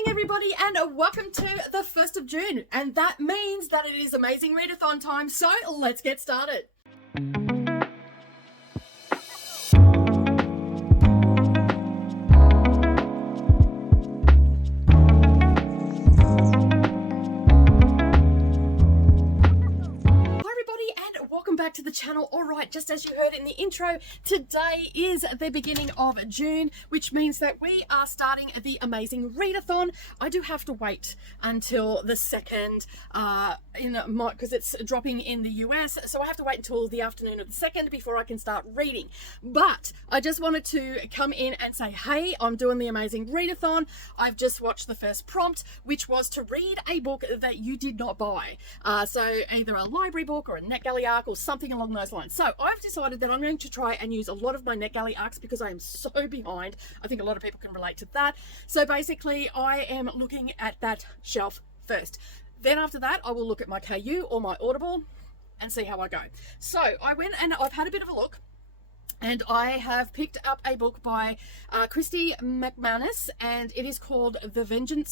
morning, everybody, and welcome to the 1st of June. And that means that it is Amazing Readathon time, so let's get started. Back to the channel. All right, just as you heard in the intro, today is the beginning of June, which means that we are starting the Amazing Readathon. I do have to wait until the 2nd because it's dropping in the US, so I have to wait until the afternoon of the 2nd before I can start reading. But I just wanted to come in and say, hey, I'm doing the Amazing Readathon. I've just watched the first prompt, which was to read a book that you did not buy. So either a library book or a NetGalley arc or something along those lines. So I've decided that I'm going to try and use a lot of my NetGalley arcs because I am so behind. I think a lot of people can relate to that. So basically I am looking at that shelf first. Then after that, I will look at my KU or my Audible and see how I go. So I went and I've had a bit of a look. And I have picked up a book by Christy McManus, and it is called Our Vengeful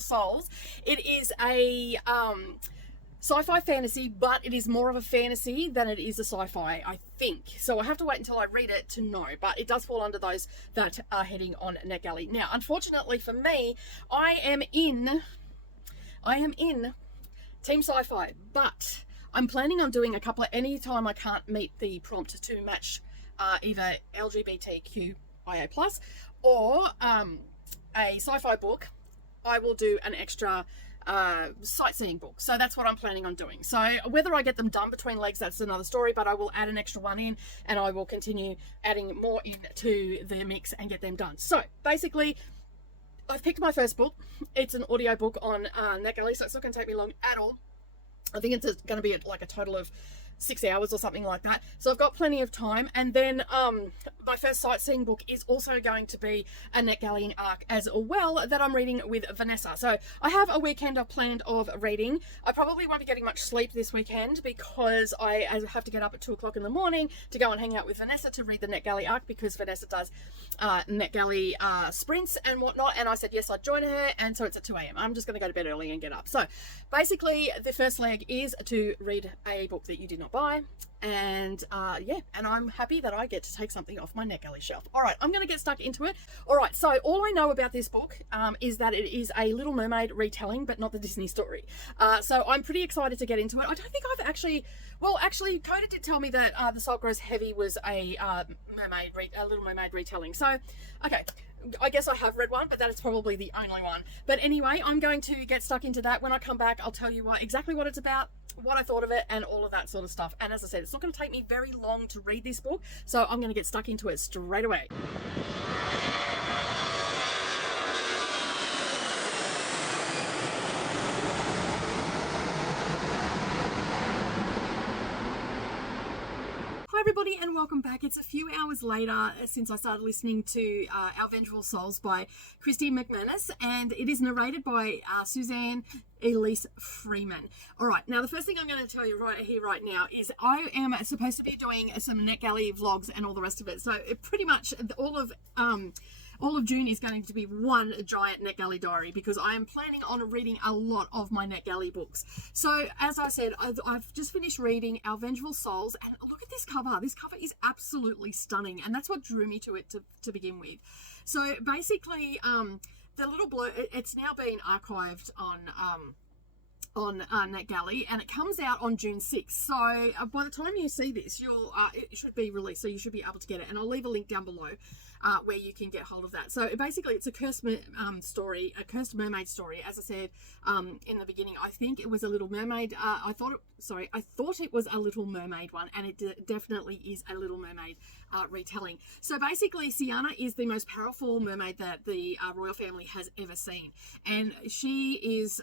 Souls. It is a sci-fi fantasy, but it is more of a fantasy than it is a sci-fi, I think. So I have to wait until I read it to know, but it does fall under those that are heading on NetGalley. Now, unfortunately for me, I am in Team Sci-Fi, but I'm planning on doing a couple of, anytime I can't meet the prompt to match either LGBTQIA+ or a sci-fi book, I will do an extra sightseeing book. So that's what I'm planning on doing. So whether I get them done between legs, that's another story, but I will add an extra one in and I will continue adding more into the mix and get them done. So basically, I've picked my first book. It's an audio book on NetGalley, so it's not going to take me long at all. I think it's going to be like a total of 6 hours or something like that. So I've got plenty of time. And then my first sightseeing book is also going to be a NetGalley arc as well that I'm reading with Vanessa. So I have a weekend I've planned of reading. I probably won't be getting much sleep this weekend because I have to get up at 2 o'clock in the morning to go and hang out with Vanessa to read the NetGalley arc because Vanessa does NetGalley sprints and whatnot. And I said, yes, I'd join her. And so it's at 2 a.m. I'm just going to go to bed early and get up. So basically the first leg is to read a book that you did not buy, and and I'm happy that I get to take something off my NetGalley shelf. All right, I'm going to get stuck into it. All right, so all I know about this book is that it is a Little Mermaid retelling, but not the Disney story. So I'm pretty excited to get into it. I don't think I've actually, Coda did tell me that The Salt Grows Heavy was a Little Mermaid retelling. So, okay. I guess I have read one, but that is probably the only one. But anyway, I'm going to get stuck into that. When I come back, I'll tell you exactly what it's about, what I thought of it, and all of that sort of stuff. And as I said, it's not going to take me very long to read this book, so I'm going to get stuck into it straight away. Hi everybody and welcome back. It's a few hours later since I started listening to Our Vengeful Souls by Christy McManus, and it is narrated by Suzanne Elise Freeman. All right, now the first thing I'm going to tell you right here, right now, is I am supposed to be doing some NetGalley vlogs and all the rest of it. So pretty much all of June is going to be one giant NetGalley diary because I am planning on reading a lot of my NetGalley books. So as I said, I've just finished reading Our Vengeful Souls, and look at this cover. This cover is absolutely stunning, and that's what drew me to it to begin with. So basically, the little blue, it's now been archived on NetGalley, and it comes out on June 6th. So by the time you see this, it should be released, so you should be able to get it. And I'll leave a link down below where you can get hold of that. So basically, it's a cursed story, a cursed mermaid story. As I said in the beginning, I think it was a Little Mermaid. I thought it was a Little Mermaid one, and it definitely is a Little Mermaid retelling. So basically, Sienna is the most powerful mermaid that the royal family has ever seen, and she is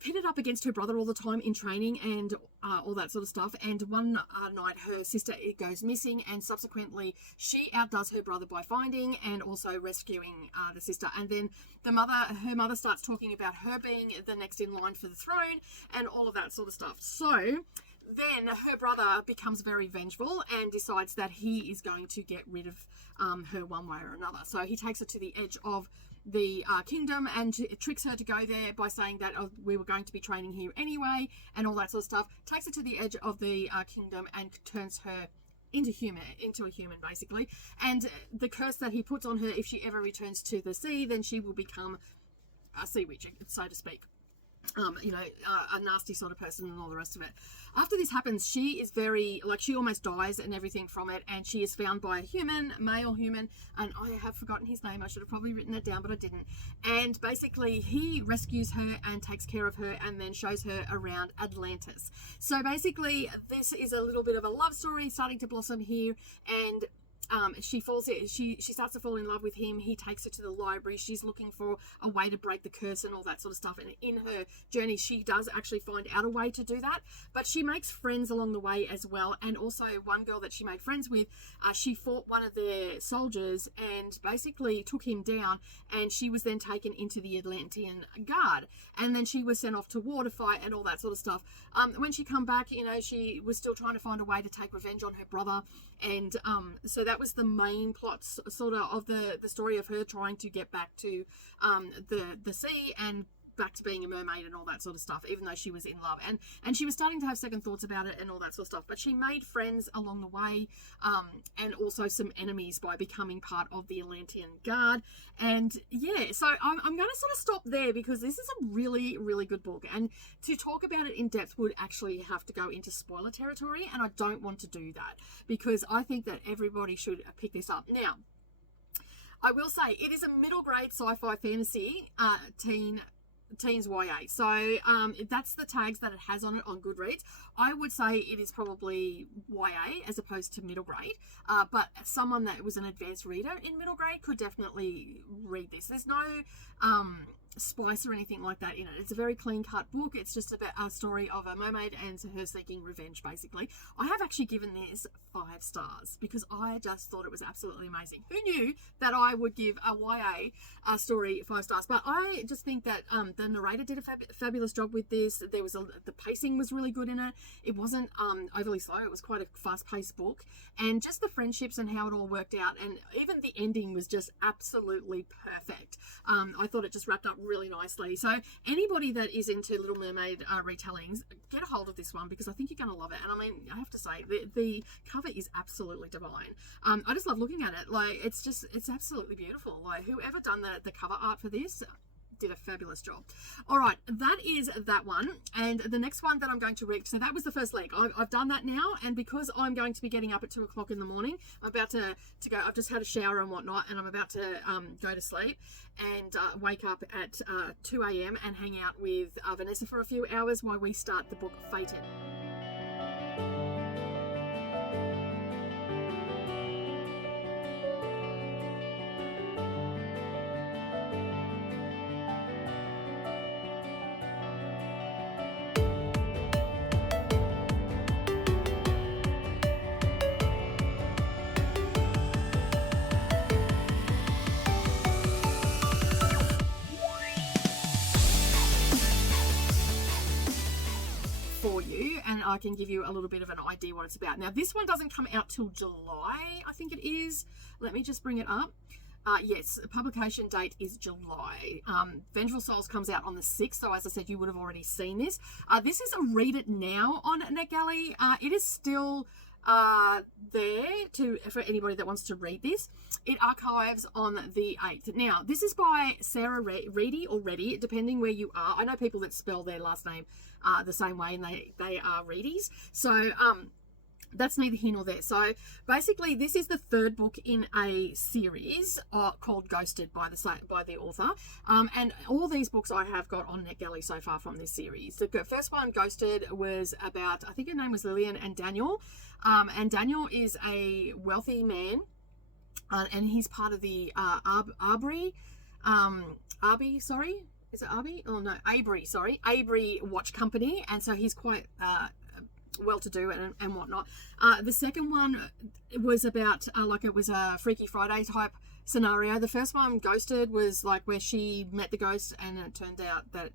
pitted up against her brother all the time in training and all that sort of stuff. And one night her sister goes missing, and subsequently she outdoes her brother by finding and also rescuing the sister. And then her mother starts talking about her being the next in line for the throne and all of that sort of stuff. So then her brother becomes very vengeful and decides that he is going to get rid of her one way or another. So he takes her to the edge of the kingdom and tricks her to go there by saying that we were going to be training here anyway and all that sort of stuff. Takes her to the edge of the kingdom and turns her into a human basically. And the curse that he puts on her, if she ever returns to the sea, then she will become a sea witch, so to speak. A nasty sort of person and all the rest of it. After this happens, she is very, she almost dies and everything from it, and she is found by a male human, and I have forgotten his name. I should have probably written it down, but I didn't. And basically, he rescues her and takes care of her and then shows her around Atlantis. So basically, this is a little bit of a love story starting to blossom here, and she starts to fall in love with him. He takes her to the library. She's looking for a way to break the curse and all that sort of stuff. And in her journey, she does actually find out a way to do that. But she makes friends along the way as well. And also one girl that she made friends with, she fought one of their soldiers and basically took him down. And she was then taken into the Atlantean Guard. And then she was sent off to war to fight and all that sort of stuff. When she come back, she was still trying to find a way to take revenge on her brother. And so that was the main plot sort of the story of her trying to get back to the sea and back to being a mermaid and all that sort of stuff, even though she was in love. And she was starting to have second thoughts about it and all that sort of stuff. But she made friends along the way, and also some enemies by becoming part of the Atlantean Guard. And yeah, so I'm going to sort of stop there because this is a really, really good book. And to talk about it in depth would actually have to go into spoiler territory. And I don't want to do that because I think that everybody should pick this up. Now, I will say it is a middle grade sci-fi fantasy teens YA. So that's the tags that it has on it on Goodreads. I would say it is probably YA as opposed to middle grade, but someone that was an advanced reader in middle grade could definitely read this. There's no spice or anything like that in it. It's a very clean cut book. It's just about a story of a mermaid and her seeking revenge basically. I have actually given this 5 stars because I just thought it was absolutely amazing. Who knew that I would give a YA story 5 stars? But I just think that the narrator did a fabulous job with this. The pacing was really good in it. It wasn't overly slow. It was quite a fast-paced book, and just the friendships and how it all worked out, and even the ending was just absolutely perfect. I thought it just wrapped up really nicely. So anybody that is into Little Mermaid retellings, get a hold of this one because I think you're going to love it. And I mean, I have to say the cover is absolutely divine. I just love looking at it. It's absolutely beautiful. Whoever done the cover art for this did a fabulous job. All right, that is that one. And the next one that I'm going to read, so that was the first leg. I've done that now, and because I'm going to be getting up at 2 o'clock in the morning, I'm about to go. I've just had a shower and whatnot, and I'm about to go to sleep and wake up at 2 a.m. and hang out with Vanessa for a few hours while we start the book Fated. For you, and I can give you a little bit of an idea what it's about. Now, this one doesn't come out till July, I think it is. Let me just bring it up. Yes, publication date is July. Vengeful Souls comes out on the 6th, so as I said, you would have already seen this. This is a read it now on NetGalley. It is still there for anybody that wants to read this. It archives on the 8th. Now, this is by Sarah Reedy or Reddy, depending where you are. I know people that spell their last name the same way, and they are Reedies. So that's neither here nor there. So basically, this is the third book in a series called Ghosted by the author. And all these books I have got on NetGalley so far from this series. The first one, Ghosted, was about, I think her name was Lillian and Daniel. And Daniel is a wealthy man, and he's part of the Avery Watch Company, and so he's quite well-to-do and whatnot. The second one was about it was a Freaky Friday type scenario. The first one, Ghosted, was like where she met the ghost, and it turned out that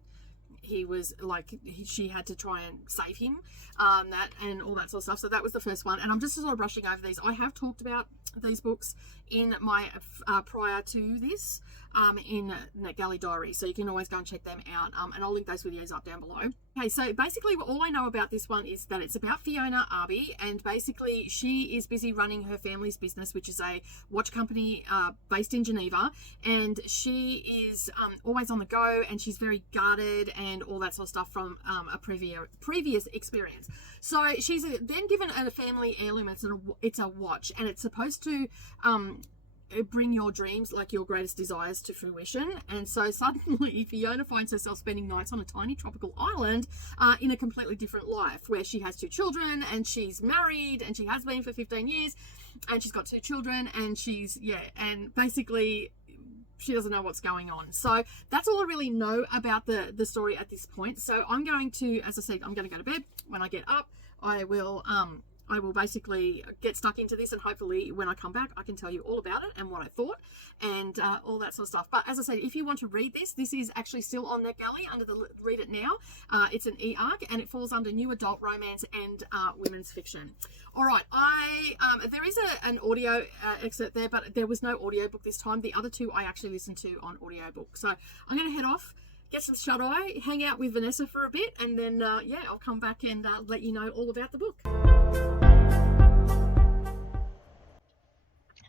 he was like, she had to try and save him, that and all that sort of stuff. So that was the first one, and I'm just sort of brushing over these. I have talked about these books in my prior to this in NetGalley Diary, so you can always go and check them out, and I'll link those videos up down below. Okay, so basically all I know about this one is that it's about Fiona Arby, and basically she is busy running her family's business, which is a watch company based in Geneva, and she is always on the go, and she's very guarded and all that sort of stuff from a previous experience. So she's then given a family heirloom. It's a watch, and it's supposed to bring your dreams, like your greatest desires, to fruition. And so suddenly Fiona finds herself spending nights on a tiny tropical island in a completely different life, where she has 2 children, and she's married, and she has been for 15 years, and she's got 2 children, and and basically she doesn't know what's going on. So that's all I really know about the story at this point. So I'm going to, as I said, I'm going to go to bed. When I get up, I will basically get stuck into this, and hopefully when I come back I can tell you all about it and what I thought and all that sort of stuff. But as I said, if you want to read this is actually still on NetGalley under the Read It Now. It's an e-arc, and it falls under new adult romance and women's fiction. All right, there is an audio excerpt there, but there was no audiobook this time. The other 2 I actually listened to on audiobook. So I'm going to head off, get some shut-eye, hang out with Vanessa for a bit, and then I'll come back and let you know all about the book.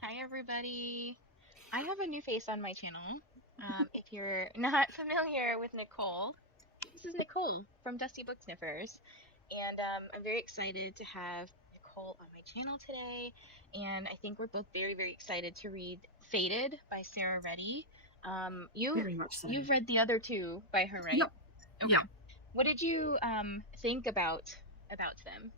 Hi everybody. I have a new face on my channel. If you're not familiar with Nicole, this is Nicole from Dusty Book Sniffers, and I'm very excited to have Nicole on my channel today, and I think we're both very, very excited to read Fated by Sarah Reddy. Very much so. You've read the other 2 by her, right? Yep. Okay. Yep. What did you think about them?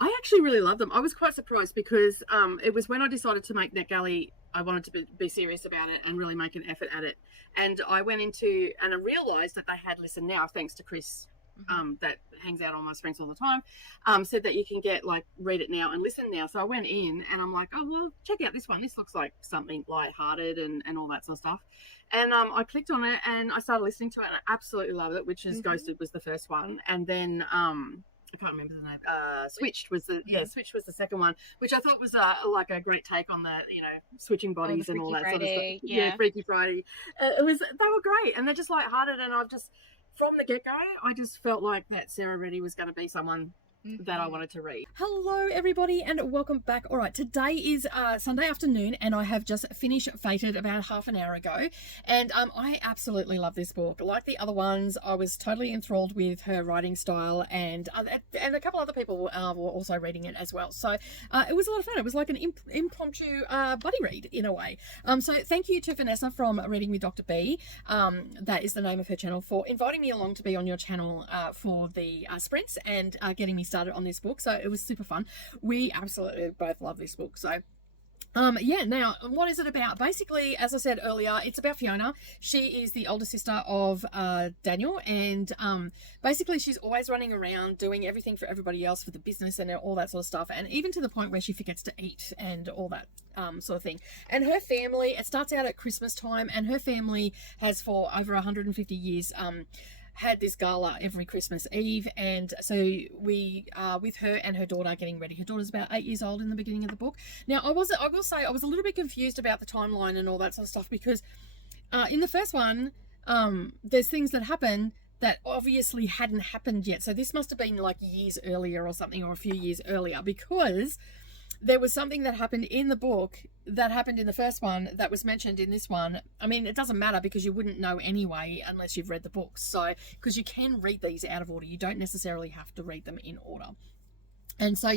I actually really love them. I was quite surprised because it was when I decided to make NetGalley, I wanted to be serious about it and really make an effort at it. And I went into, and I realised that they had Listen Now, thanks to Chris, that hangs out on my screens all the time, said that you can get like Read It Now and Listen Now. So I went in and I'm like, oh, well, check out this one. This looks like something lighthearted and all that sort of stuff. And I clicked on it and I started listening to it, and I absolutely love it, which is Ghosted was the first one. And then I can't remember the name. Switched was the second one, which I thought was like a great take on the switching bodies and all that sort of stuff. Yeah, Freaky Friday. They were great, and they're just lighthearted. And I've just, from the get go, I just felt like that Sarah Reddy was going to be someone that I wanted to read. Hello everybody and welcome back. All right, today is Sunday afternoon, and I have just finished Fated about half an hour ago, and I absolutely love this book. Like the other ones, I was totally enthralled with her writing style, and a couple other people were also reading it as well. So it was a lot of fun. It was like an impromptu buddy read in a way. So thank you to Vanessa from Reading with Dr. B, that is the name of her channel, for inviting me along to be on your channel for the sprints and getting me started on this book. So it was super fun. We absolutely both love this book. So now what is it about? Basically, as I said earlier, it's about Fiona. She is the older sister of Daniel, and basically she's always running around doing everything for everybody else, for the business and all that sort of stuff, and even to the point where she forgets to eat and all that sort of thing. And her family, it starts out at Christmas time, and her family has for over 150 years had this gala every Christmas Eve, and so we are with her and her daughter getting ready. Her daughter's about 8 years old in the beginning of the book. Now I will say I was a little bit confused about the timeline and all that sort of stuff, because in the first one there's things that happen that obviously hadn't happened yet. So this must have been like years earlier or something, or a few years earlier, because there was something that happened in the book that happened in the first one that was mentioned in this one. I mean, it doesn't matter because you wouldn't know anyway unless you've read the books. So, because you can read these out of order. You don't necessarily have to read them in order. And so,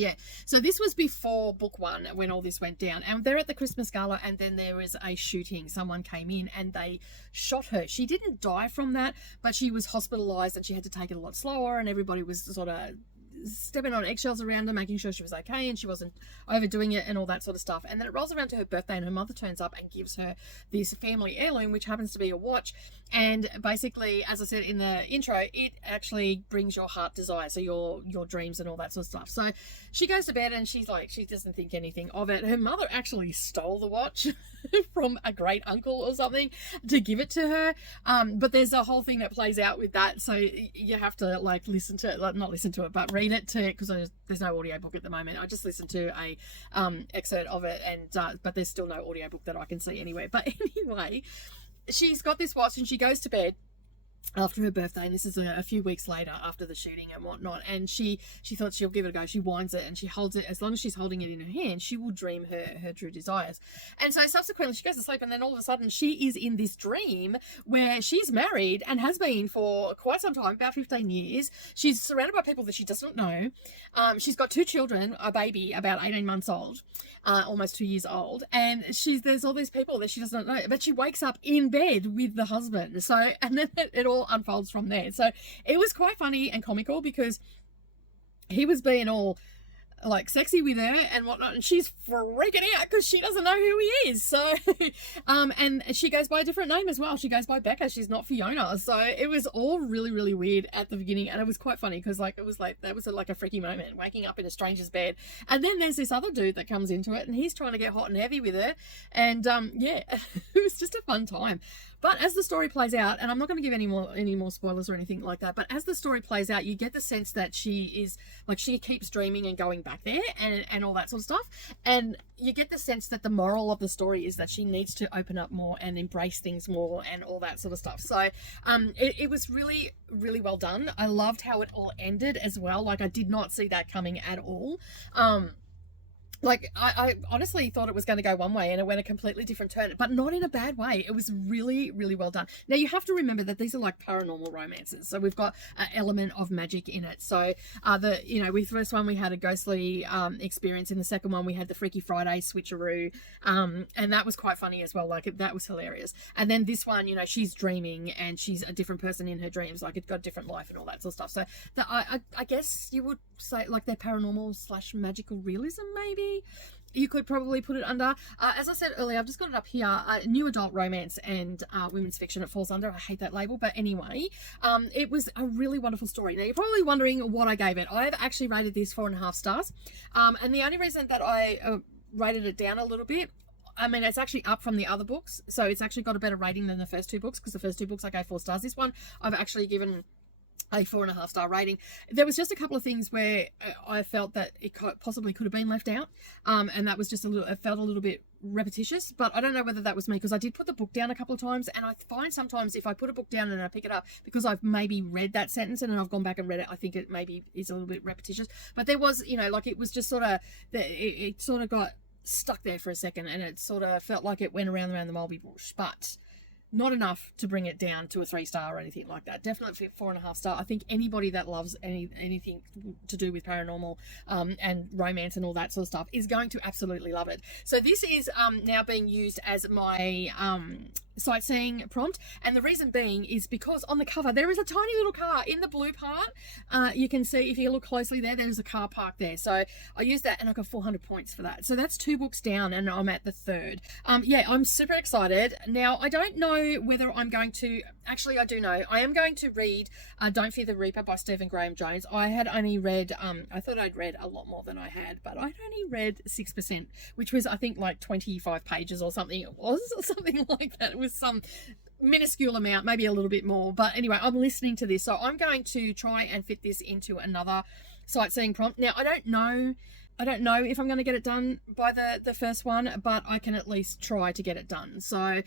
so this was before book one when all this went down. And they're at the Christmas gala, and then there was a shooting. Someone came in and they shot her. She didn't die from that, but she was hospitalized and she had to take it a lot slower, and everybody was sort of stepping on eggshells around her, making sure she was okay and she wasn't overdoing it and all that sort of stuff. And then it rolls around to her birthday and her mother turns up and gives her this family heirloom, which happens to be a watch. And basically, as I said in the intro, it actually brings your heart desire, so your dreams and all that sort of stuff. So she goes to bed and she's like, she doesn't think anything of it. Her mother actually stole the watch from a great uncle or something to give it to her. But there's a whole thing that plays out with that, so you have to like listen to it, like not listen to it, but read it because there's no audiobook at the moment. I just listened to a excerpt of it, and but there's still no audiobook that I can see anywhere. But anyway, she's got this watch and she goes to bed after her birthday, and this is a few weeks later after the shooting and whatnot, and she thought she'll give it a go. She winds it and she holds it. As long as she's holding it in her hand, she will dream her true desires. And so subsequently she goes to sleep, and then all of a sudden she is in this dream where she's married and has been for quite some time, about 15 years. She's surrounded by people that she doesn't know. She's got 2 children, a baby about 18 months old, almost 2 years old, and there's all these people that she doesn't know, but she wakes up in bed with the husband. So, and then it all unfolds from there. So it was quite funny and comical because he was being all like sexy with her and whatnot, and she's freaking out because she doesn't know who he is. So and she goes by a different name as well. She goes by Becca. She's not Fiona. So it was all really, really weird at the beginning, and it was quite funny because like it was like that was like a freaky moment, waking up in a stranger's bed. And then there's this other dude that comes into it, and he's trying to get hot and heavy with her, and yeah, it was just a fun time. But as the story plays out, and I'm not going to give any more spoilers or anything like that, but as the story plays out, you get the sense that she is like, she keeps dreaming and going back there and all that sort of stuff. And you get the sense that the moral of the story is that she needs to open up more and embrace things more and all that sort of stuff. So it was really, really well done. I loved how it all ended as well. Like, I did not see that coming at all. Like, I honestly thought it was going to go one way and it went a completely different turn, but not in a bad way. It was really, really well done. Now, you have to remember that these are like paranormal romances. So we've got an element of magic in it. So, with the first one, we had a ghostly experience. In the second one, we had the Freaky Friday switcheroo. And that was quite funny as well. Like, that was hilarious. And then this one, she's dreaming and she's a different person in her dreams. Like, it's got a different life and all that sort of stuff. So I guess you would say like they're paranormal / magical realism, maybe. You could probably put it under, as I said earlier, I've just got it up here, new adult romance and women's fiction it falls under. I hate that label, but anyway, it was a really wonderful story. Now, you're probably wondering what I gave it. I've actually rated this 4.5 stars, and the only reason that I rated it down a little bit, I mean, it's actually up from the other books, so it's actually got a better rating than the first 2 books, because the first 2 books I gave 4 stars. This one I've actually given a 4.5 star rating. There was just a couple of things where I felt that it possibly could have been left out, and that was just it felt a little bit repetitious, but I don't know whether that was me, because I did put the book down a couple of times, and I find sometimes if I put a book down and I pick it up, because I've maybe read that sentence and then I've gone back and read it, I think it maybe is a little bit repetitious. But there was, like, it was just sort of, it sort of got stuck there for a second, and it sort of felt like it went around the mulberry bush, but not enough to bring it down to a 3 star or anything like that. Definitely 4.5 star. I think anybody that loves anything to do with paranormal and romance and all that sort of stuff is going to absolutely love it. So this is now being used as my sightseeing prompt, and the reason being is because on the cover there is a tiny little car in the blue part. You can see, if you look closely there's a car parked there, so I used that and I got 400 points for that. So that's 2 books down and I'm at the 3rd. Yeah, I'm super excited. Now, I don't know whether I'm going to, actually I do know, I am going to read Don't Fear the Reaper by Stephen Graham Jones. I had only read, I thought I'd read a lot more than I had, but I'd only read 6%, which was I think like 25 pages or something it was, or something like that. It was some minuscule amount, maybe a little bit more, but anyway, I'm listening to this, so I'm going to try and fit this into another sightseeing prompt. Now, I don't know if I'm going to get it done by the first one, but I can at least try to get it done. So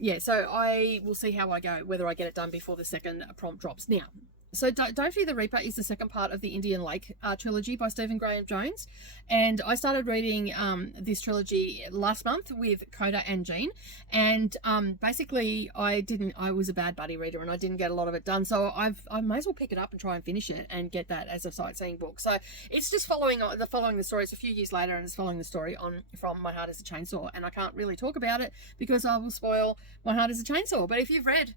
yeah, so I will see how I go, whether I get it done before the second prompt drops. Now, so Don't Fear the Reaper is the second part of the Indian Lake trilogy by Stephen Graham Jones, and I started reading this trilogy last month with Coda and Jean, and basically I was a bad buddy reader and I didn't get a lot of it done, so I may as well pick it up and try and finish it and get that as a sightseeing book. So it's just following the story. It's a few years later and it's following the story from My Heart is a Chainsaw, and I can't really talk about it because I will spoil My Heart is a Chainsaw. But if you've read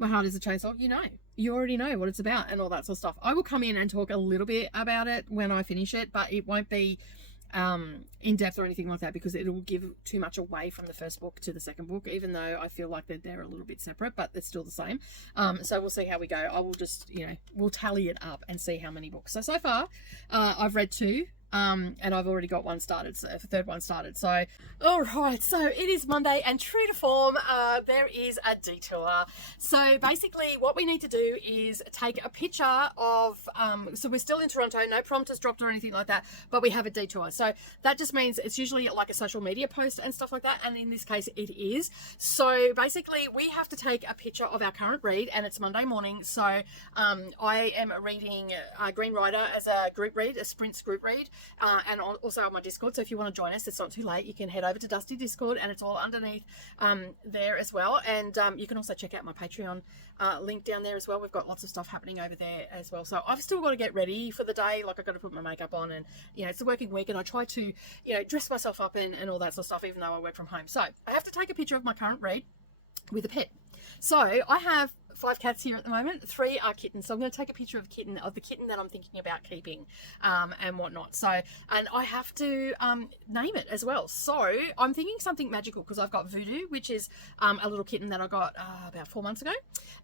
My Heart is a Chainsaw, you already know what it's about and all that sort of stuff. I will come in and talk a little bit about it when I finish it, but it won't be in depth or anything like that, because it will give too much away from the first book to the second book, even though I feel like they're a little bit separate, but they're still the same. So we'll see how we go. I will just, we'll tally it up and see how many books. So far, I've read 2. And I've already got one started, so the third one started. So, all right, so it is Monday, and true to form, there is a detour. So basically what we need to do is take a picture of, so we're still in Toronto, no prompt has dropped or anything like that, but we have a detour. So that just means it's usually like a social media post and stuff like that, and in this case it is. So basically we have to take a picture of our current read, and it's Monday morning. So I am reading Green Rider as a group read, a sprints group read. And also on my Discord, so if you want to join us, it's not too late. You can head over to Dusty Discord, and it's all underneath there as well. And you can also check out my Patreon link down there as well. We've got lots of stuff happening over there as well. So I've still got to get ready for the day. Like, I've got to put my makeup on, and it's a working week, and I try to dress myself up and all that sort of stuff, even though I work from home. So I have to take a picture of my current read with a pet. So I have 5 cats here at the moment. 3 are kittens. So I'm going to take a picture of the kitten that I'm thinking about keeping and whatnot. So, and I have to name it as well. So I'm thinking something magical, because I've got Voodoo, which is a little kitten that I got about 4 months ago.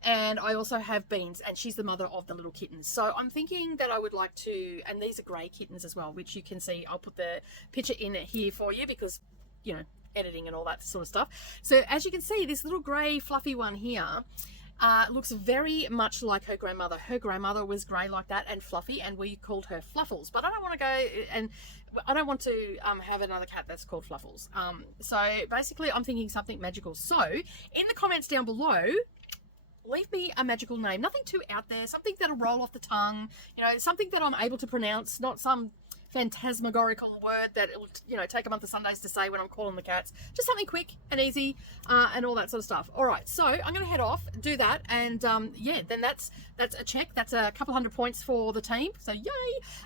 And I also have Beans, and she's the mother of the little kittens. So I'm thinking that I would like to, and these are grey kittens as well, which you can see. I'll put the picture in here for you, because, editing and all that sort of stuff. So as you can see, this little grey fluffy one here looks very much like her grandmother. Her grandmother was grey like that and fluffy, and we called her Fluffles. But I don't want to go, and I don't want to have another cat that's called Fluffles. So basically I'm thinking something magical. So in the comments down below, leave me a magical name, nothing too out there, something that'll roll off the tongue, something that I'm able to pronounce, not some phantasmagorical word that it'll take a month of Sundays to say when I'm calling the cats. Just something quick and easy and all that sort of stuff. All right, so I'm going to head off, do that, and then that's a check. That's a couple 100 points for the team, so yay.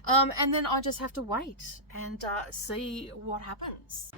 And then I just have to wait and see what happens.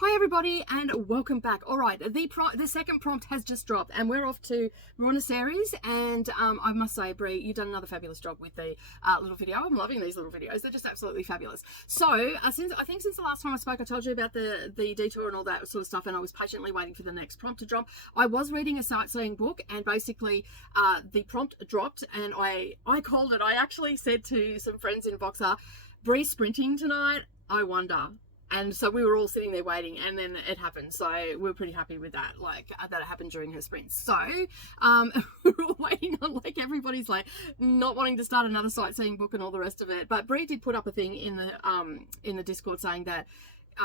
Hi everybody, and welcome back. All right, the second prompt has just dropped, and we're off to Rona Series, and I must say, Brie, you've done another fabulous job with the little video. I'm loving these little videos. They're just absolutely fabulous. So since the last time I spoke, I told you about the detour and all that sort of stuff, and I was patiently waiting for the next prompt to drop. I was reading a sightseeing book, and basically the prompt dropped, and I called it. I actually said to some friends in Boxer, Brie sprinting tonight, I wonder. And so we were all sitting there waiting, and then it happened. So we're pretty happy with that, that it happened during her sprint. So we're all waiting on, everybody's not wanting to start another sightseeing book and all the rest of it. But Brie did put up a thing in the Discord saying that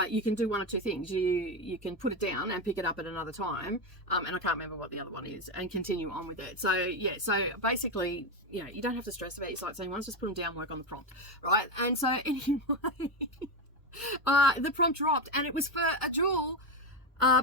you can do one or two things. You can put it down and pick it up at another time, and I can't remember what the other one is, and continue on with it. So yeah, so basically, you don't have to stress about your sightseeing ones. Just put them down, work on the prompt, right? And so anyway. The prompt dropped, and it was for a dual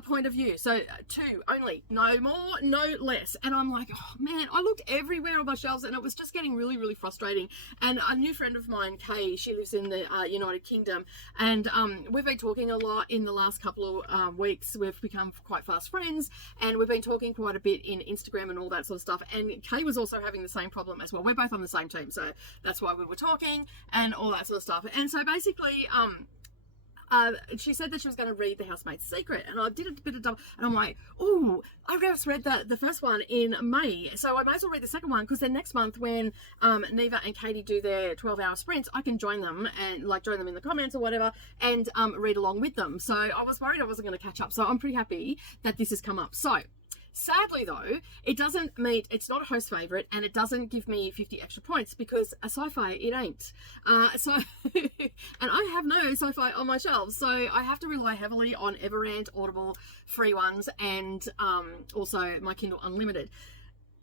point of view, so 2 only, no more, no less. And I'm like, oh man, I looked everywhere on my shelves, and it was just getting really, really frustrating. And a new friend of mine, Kay, she lives in the United Kingdom, and we've been talking a lot in the last couple of weeks. We've become quite fast friends, and we've been talking quite a bit in Instagram and all that sort of stuff. And Kay was also having the same problem as well. We're both on the same team, so that's why we were talking and all that sort of stuff. And so basically she said that she was going to read The Housemaid's Secret, and I did a bit of double, and I'm like, oh, I just read the first one in May, so I might as well read the second one, because then next month when Neva and Katie do their 12-hour sprints, I can join them and join them in the comments or whatever, and read along with them. So I was worried I wasn't going to catch up, so I'm pretty happy that this has come up. So sadly though, it's not a host favorite, and it doesn't give me 50 extra points, because a sci-fi it ain't. And I have no sci-fi on my shelves, so I have to rely heavily on Everand, Audible, free ones, and also my Kindle Unlimited.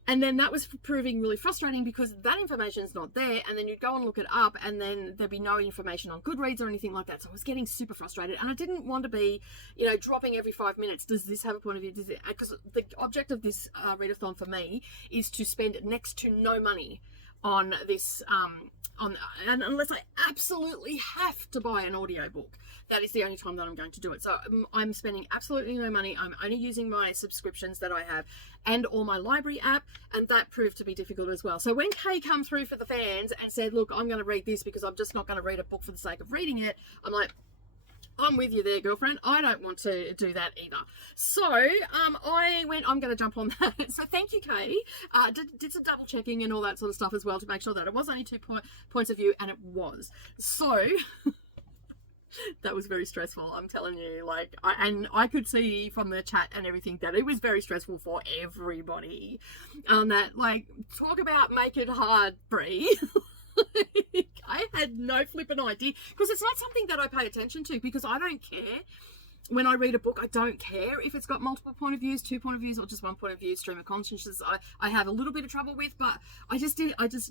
And then that was proving really frustrating, because that information is not there, and then you'd go and look it up, and then there'd be no information on Goodreads or anything like that. So I was getting super frustrated, and I didn't want to be, dropping every 5 minutes. Does this have a point of view? Because the object of this readathon for me is to spend next to no money on this, and unless I absolutely have to buy an audiobook. That is the only time that I'm going to do it. So I'm spending absolutely no money. I'm only using my subscriptions that I have and or my library app, and that proved to be difficult as well. So when Kay come through for the fans and said, look, I'm going to read this because I'm just not going to read a book for the sake of reading it, I'm like, I'm with you there, girlfriend. I don't want to do that either. So I went, I'm going to jump on that. So thank you, Kay. Did some double checking and all that sort of stuff as well to make sure that it was only 2 points of view, and it was. So that was very stressful, I'm telling you. Like, I could see from the chat and everything that it was very stressful for everybody. That, like, talk about make it hard, Brie. I had no flipping idea, because it's not something that I pay attention to, because I don't care. When I read a book, I don't care if it's got multiple point of views, 2 point of views, or just 1 point of view. Stream of consciousness I have a little bit of trouble with, but I just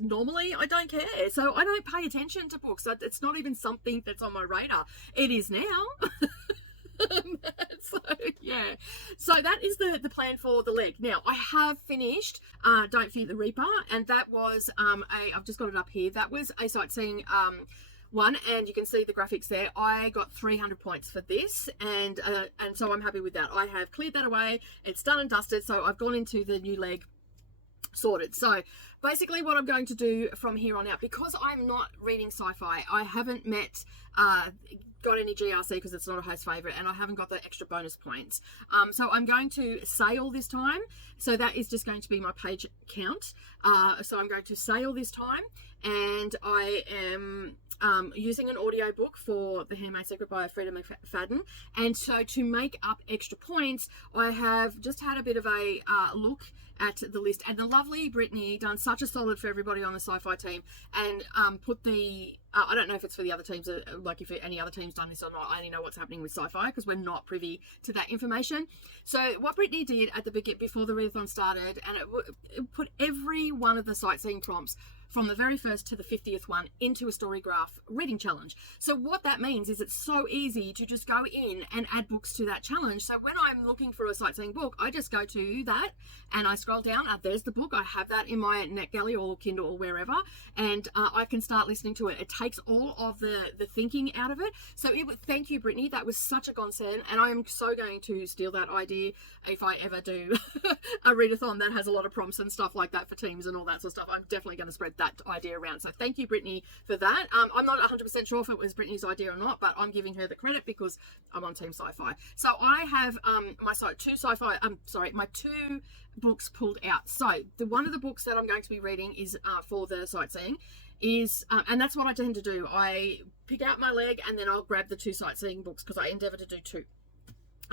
normally I don't care, so I don't pay attention to books. It's not even something that's on my radar. It is now. So yeah, so that is the plan for the leg. Now I have finished Don't Fear the Reaper, and that was I've just got it up here, that was a sightseeing one, and you can see the graphics there. I got 300 points for this, and so I'm happy with that. I have cleared that away, it's done and dusted, so I've gone into the new leg sorted. So basically what I'm going to do from here on out, because I'm not reading sci-fi, I haven't got any GRC because it's not a host favorite, and I haven't got the extra bonus points, so I'm going to sail this time. So that is just going to be my page count. So I'm going to sail this time, and I am using an audio book for The Handmaid's Secret by Freda McFadden. And so to make up extra points, I have just had a bit of a look at the list, and the lovely Brittany done such a solid for everybody on the sci-fi team, and put the I don't know if it's for the other teams, like if any other team's done this or not. I only know what's happening with sci-fi because we're not privy to that information. So what Brittany did at the beginning, before the readathon started, and it put every one of the sightseeing prompts from the very first to the 50th one into a Storygraph reading challenge. So what that means is it's so easy to just go in and add books to that challenge. So when I'm looking for a sightseeing book, I just go to that and I scroll down. There's the book. I have that in my NetGalley or Kindle or wherever, and I can start listening to it. It takes all of the thinking out of it. So thank you, Brittany. That was such a godsend, and I am so going to steal that idea if I ever do a readathon that has a lot of prompts and stuff like that for teams and all that sort of stuff. I'm definitely going to spread that idea around. So thank you, Brittany, for that. I'm not 100% sure if it was Brittany's idea or not, but I'm giving her the credit because I'm on Team Sci-Fi. So I have my two books pulled out. So one of the books that I'm going to be reading is for the sightseeing is and that's what I tend to do. I pick out my leg and then I'll grab the 2 sightseeing books because I endeavor to do 2.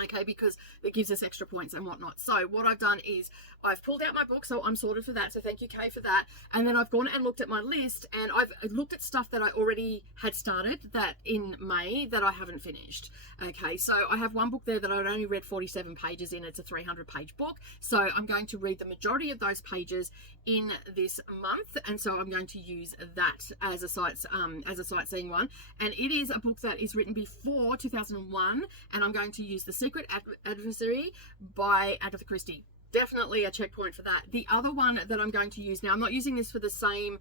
Okay, because it gives us extra points and whatnot. So what I've done is I've pulled out my book, so I'm sorted for that. So thank you, Kay, for that. And then I've gone and looked at my list, and I've looked at stuff that I already had started that in May that I haven't finished. Okay, so I have one book there that I'd only read 47 pages in. It's a 300-page book. So I'm going to read the majority of those pages in this month, and so I'm going to use that as a sightseeing one. And it is a book that is written before 2001, and I'm going to use The Secret Adversary by Agatha Christie. Definitely a checkpoint for that. The other one that I'm going to use now, I'm not using this for the same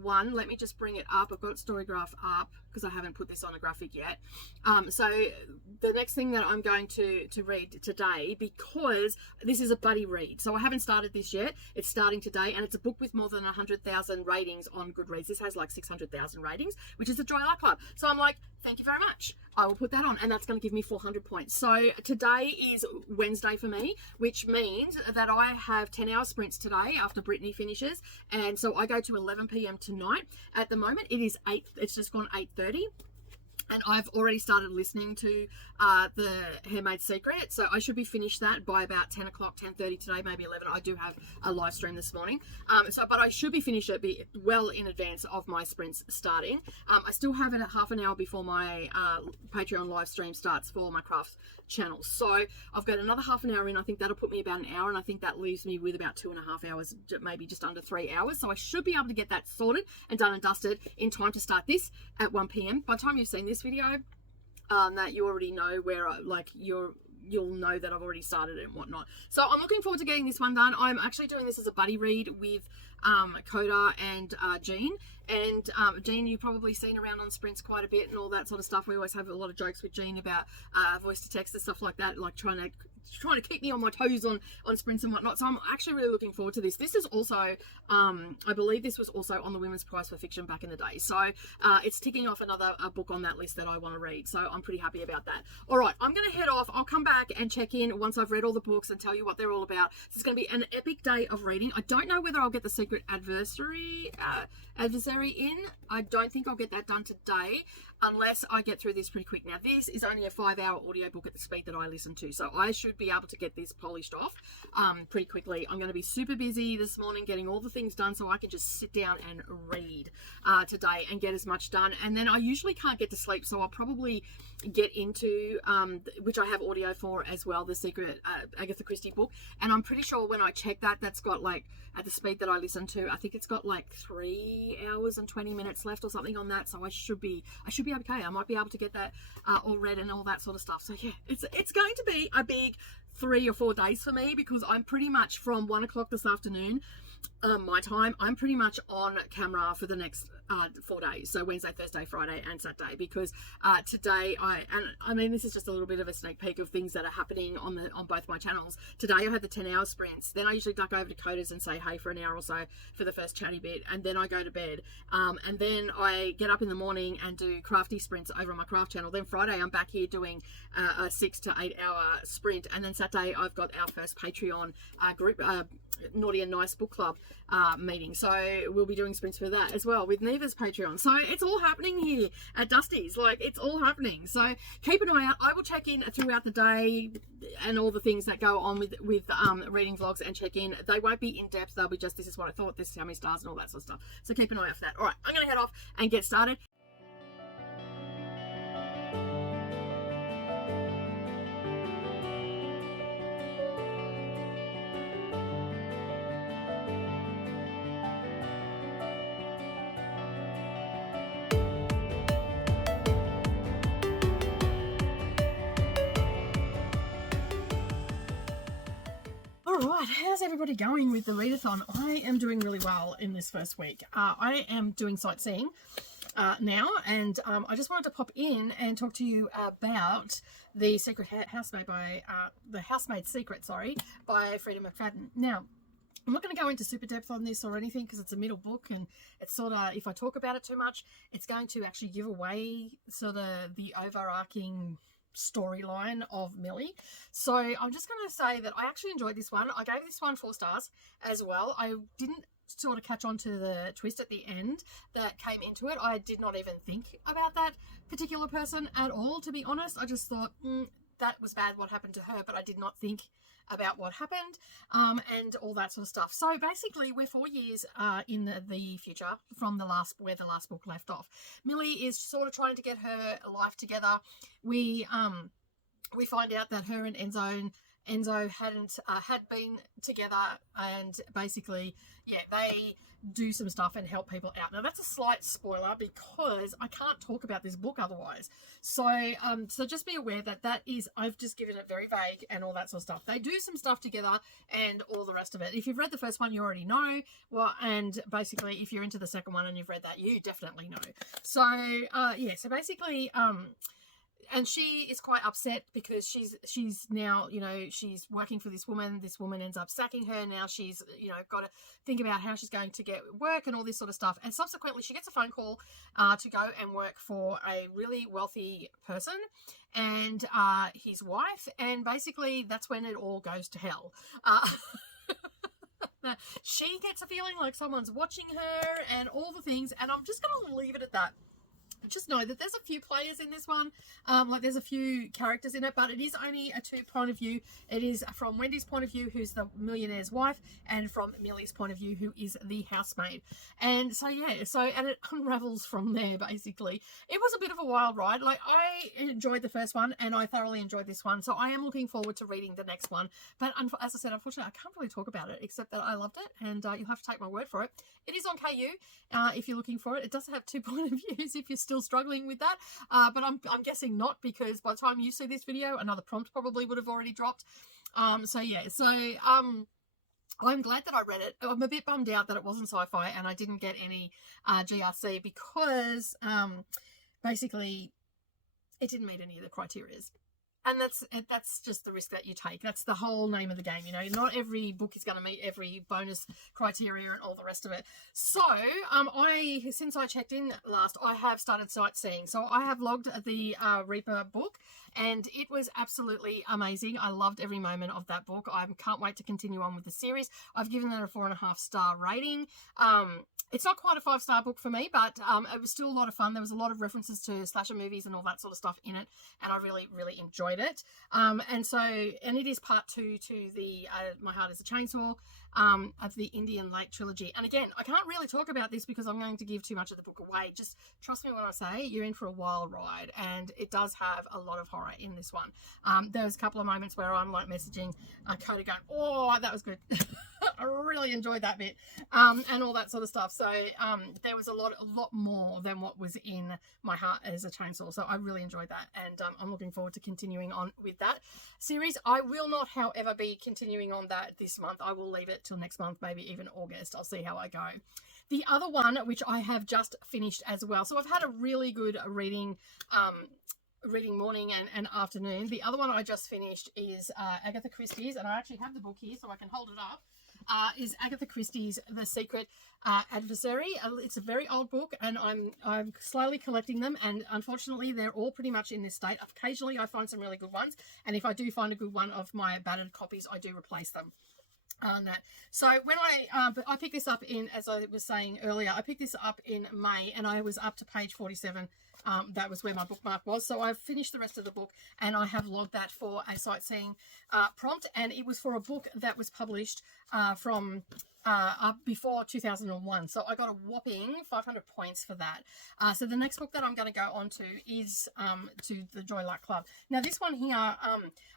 one. Let me just bring it up. I've got Storygraph up because I haven't put this on a graphic yet. So the next thing that I'm going to read today, because this is a buddy read, so I haven't started this yet. It's starting today, and it's a book with more than 100,000 ratings on Goodreads. This has like 600,000 ratings, which is the Dry Eye Club. So I'm like, thank you very much. I will put that on, and that's going to give me 400 points. So today is Wednesday for me, which means that I have 10-hour sprints today after Brittany finishes, and so I go to 11 p.m. tonight. At the moment, it is 8. It's just gone 8:30. And I've already started listening to The Handmaid's Secret, so I should be finished that by about 10 o'clock, 10:30 today, maybe 11. I do have a live stream this morning, but I should be finished it well in advance of my sprints starting. I still have it at half an hour before my Patreon live stream starts for my crafts channel. So I've got another half an hour in. I think that'll put me about an hour, and I think that leaves me with about 2.5 hours, maybe just under 3 hours. So I should be able to get that sorted and done and dusted in time to start this at 1 p.m. By the time you've seen this video, that you already know where you'll know that I've already started it and whatnot. So I'm looking forward to getting this one done. I'm actually doing this as a buddy read with Coda and Jean. And Jean, you've probably seen around on sprints quite a bit and all that sort of stuff. We always have a lot of jokes with Jean about voice to text and stuff like that, like trying to keep me on my toes on sprints and whatnot. So I'm actually really looking forward to this. This is also, I believe this was also on the Women's Prize for Fiction back in the day. So it's ticking off another book on that list that I want to read. So I'm pretty happy about that. All right, I'm going to head off. I'll come back and check in once I've read all the books and tell you what they're all about. So it's going to be an epic day of reading. I don't know whether I'll get the Secret Adversary in. I don't think I'll get that done today unless I get through this pretty quick. Now, this is only a 5-hour audiobook at the speed that I listen to, so I should be able to get this polished off pretty quickly. I'm going to be super busy this morning getting all the things done so I can just sit down and read today and get as much done. And then I usually can't get to sleep, so I'll probably get into, which I have audio for as well, the Secret Agatha Christie book. And I'm pretty sure when I check that, that's got like, at the speed that I listen to, I think it's got like 3 hours and 20 minutes left or something on that. So I should be okay. I might be able to get that all read and all that sort of stuff. So yeah, it's going to be a big 3 or 4 days for me, because I'm pretty much from 1 o'clock this afternoon, my time, I'm pretty much on camera for the next 4 days, so Wednesday, Thursday, Friday and Saturday, because today I mean this is just a little bit of a sneak peek of things that are happening on both my channels. Today I had the 10-hour sprints, then I usually duck over to Coda's and say hey for an hour or so for the first chatty bit, and then I go to bed, and then I get up in the morning and do crafty sprints over on my craft channel. Then Friday I'm back here doing a 6 to 8 hour sprint, and then Saturday I've got our first Patreon group Naughty and Nice book club meeting, so we'll be doing sprints for that as well with Neva's Patreon. So it's all happening here at Dusty's, like it's all happening. So keep an eye out. I will check in throughout the day and all the things that go on with reading vlogs and check in. They won't be in depth, they'll be just this is what I thought, this is how many stars and all that sort of stuff. So keep an eye out for that. All right, I'm gonna head off and get started. Alright, how's everybody going with the readathon? I am doing really well in this first week. I am doing sightseeing now, and I just wanted to pop in and talk to you about the Secret Housemaid by The Housemaid's Secret, by Frida McFadden. Now, I'm not going to go into super depth on this or anything because it's a middle book, and it's sort of, if I talk about it too much, it's going to actually give away sort of the overarching storyline of Millie. So I'm just going to say that I actually enjoyed this one. I gave this one 4 stars as well. I didn't sort of catch on to the twist at the end that came into it. I did not even think about that particular person at all, to be honest. I just thought that was bad what happened to her, but I did not think about what happened and all that sort of stuff. So basically we're 4 years in the future from where the last book left off. Millie is sort of trying to get her life together. We find out that her and Enzo had been together, and basically they do some stuff and help people out. Now that's a slight spoiler because I can't talk about this book otherwise, so just be aware that is, I've just given it very vague and all that sort of stuff. They do some stuff together and all the rest of it. If you've read the first one, you already know. Well, and basically if you're into the second one and you've read that, you definitely know. So so basically and she is quite upset because she's now, she's working for this woman. This woman ends up sacking her. Now she's, got to think about how she's going to get work and all this sort of stuff. And subsequently she gets a phone call to go and work for a really wealthy person and his wife. And basically that's when it all goes to hell. She gets a feeling like someone's watching her and all the things. And I'm just going to leave it at that. Just know that there's a few players in this one, like there's a few characters in it, but it is only a 2 point of view. It is from Wendy's point of view, who's the millionaire's wife, and from Millie's point of view, who is the housemaid. And so and it unravels from there. Basically it was a bit of a wild ride. Like, I enjoyed the first one and I thoroughly enjoyed this one, so I am looking forward to reading the next one. But as I said, unfortunately I can't really talk about it except that I loved it, and you'll have to take my word for it. It is on KU if you're looking for it. It does have 2 point of views if you're still struggling with that. But I'm guessing not, because by the time you see this video, another prompt probably would have already dropped. I'm glad that I read it. I'm a bit bummed out that it wasn't sci-fi and I didn't get any GRC, because basically it didn't meet any of the criterias. And that's just the risk that you take. That's the whole name of the game. You know, not every book is going to meet every bonus criteria and all the rest of it. So, since I checked in last, I have started sightseeing. So I have logged the Reaper book, and it was absolutely amazing. I loved every moment of that book. I can't wait to continue on with the series. I've given it a 4.5-star rating. It's not quite a 5-star book for me, but it was still a lot of fun. There was a lot of references to slasher movies and all that sort of stuff in it, and I really, really enjoyed it. And it is part 2 to the My Heart is a Chainsaw of the Indian Lake trilogy. And again, I can't really talk about this because I'm going to give too much of the book away. Just trust me when I say you're in for a wild ride, and it does have a lot of horror in this one. There's a couple of moments where I'm like messaging Coda going, oh, that was good. I really enjoyed that bit, and all that sort of stuff. So there was a lot more than what was in My Heart as a Chainsaw. So I really enjoyed that, and I'm looking forward to continuing on with that series. I will not, however, be continuing on that this month. I will leave it till next month, maybe even August. I'll see how I go. The other one, which I have just finished as well. So I've had a really good reading morning and afternoon. The other one I just finished is Agatha Christie's, and I actually have the book here so I can hold it up. Is Agatha Christie's The Secret Adversary. It's a very old book, and I'm slowly collecting them, and unfortunately they're all pretty much in this state. Occasionally I find some really good ones, and if I do find a good one of my battered copies, I do replace them. So when I picked this up in, as I was saying earlier, I picked this up in May, and I was up to page 47. That was where my bookmark was. So I've finished the rest of the book, and I have logged that for a sightseeing prompt, and it was for a book that was published from before 2001. So I got a whopping 500 points for that. So the next book that I'm going to go on to is to the Joy Luck Club. Now this one here,